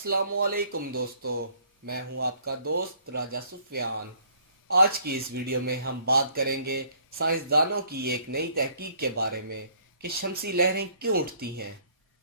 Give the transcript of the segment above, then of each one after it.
अस्सलाम वालेकुम दोस्तों, मैं हूं आपका दोस्त राजा सुफियान। आज की इस वीडियो में हम बात करेंगे साइंसदानों की एक नई तहकीक के बारे में कि शमसी लहरें क्यों उठती हैं।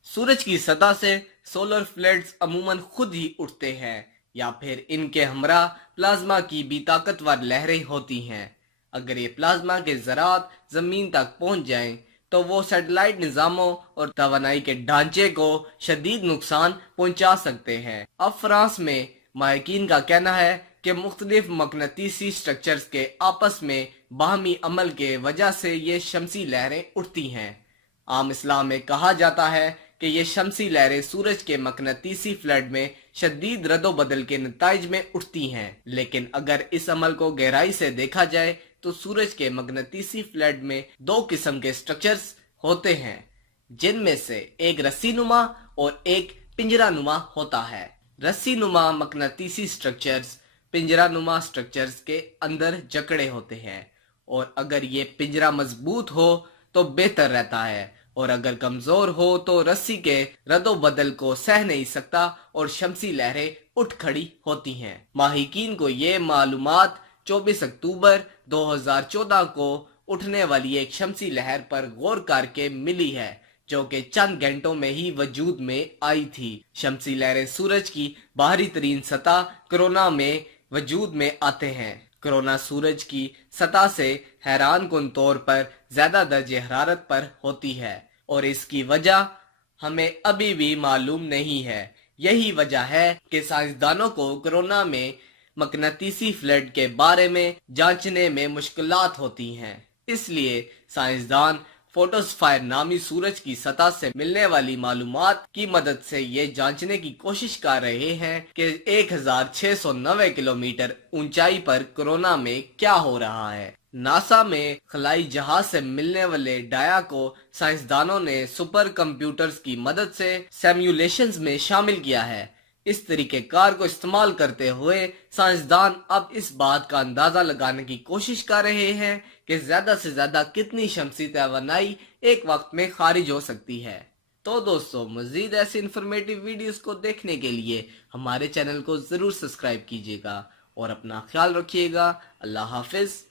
सूरज की सतह से सोलर फ्लेयर्स अमूमन खुद ही उठते हैं या फिर इनके हमरा प्लाज्मा की भी ताकतवर लहरें होती हैं। अगर ये प्लाज्मा के ज़रात ज़मीन तक पहुंच जाएं तो वो सैटेलाइट निज़ामों और तवानाई के ढांचे को शदीद नुकसान पहुंचा सकते हैं। अब फ्रांस में माहिकीन का कहना है कि मुख्तलिफ मकनातीसी स्ट्रक्चर्स के आपस में बाहमी अमल के वजह से ये शमसी लहरें उठती हैं। आम इस्लाम में कहा जाता है कि ये शमसी लहरें सूरज के मकनातीसी फ्लड में शदीद रद्दोबदल के नताइज में उठती हैं, लेकिन अगर इस अमल को गहराई से देखा जाए तो सूरज के मकनातीसी फ्लड में दो किस्म के स्ट्रक्चर्स होते हैं, जिनमें से एक रस्सी नुमा और एक पिंजरा नुमा होता है। रस्सी नुमा मकनातीसी स्ट्रक्चर्स पिंजरा नुमा स्ट्रक्चर्स के अंदर जकड़े होते हैं, और अगर ये पिंजरा मजबूत हो तो बेहतर रहता है, और अगर कमजोर हो तो रस्सी के रद्दो बदल को सह नहीं सकता और शमसी लहरें उठ खड़ी होती हैं। माहिकीन को ये मालूमात 24 अक्टूबर 2014 को उठने वाली एक शमसी लहर पर गौर करके मिली है, जो कि चंद घंटों में ही वजूद में आई थी। शमसी लहरें सूरज की बाहरी तरीन सतह कोरोना में वजूद में आते हैं। कोरोना सूरज की सतह से हैरान कुन तौर पर ज्यादा दर्जे हरारत पर होती है, और इसकी वजह हमें अभी भी मालूम नहीं है। यही वजह है कि साइंसदानों को कोरोना में मकनातीसी फ्लड के बारे में जांचने में मुश्किलात होती हैं। इसलिए साइंसदान फोटोस्फायर नामी सूरज की सतह से मिलने वाली मालूमात की मदद से ये जांचने की कोशिश कर रहे हैं कि 1690 किलोमीटर ऊंचाई पर कोरोना में क्या हो रहा है। नासा में खलाई जहाज से मिलने वाले डाटा को साइंसदानों ने सुपर कंप्यूटर्स की मदद से सिमुलेशंस में शामिल किया है। इस तरीके कार को इस्तेमाल करते हुए साइंसदान अब इस बात का अंदाजा लगाने की कोशिश कर रहे हैं कि ज्यादा से ज्यादा कितनी शमसी तवानाई एक वक्त में खारिज हो सकती है। तो दोस्तों, मजीद ऐसे इंफॉर्मेटिव वीडियोस को देखने के लिए हमारे चैनल को जरूर सब्सक्राइब कीजिएगा और अपना ख्याल रखिएगा। अल्लाह हाफिज।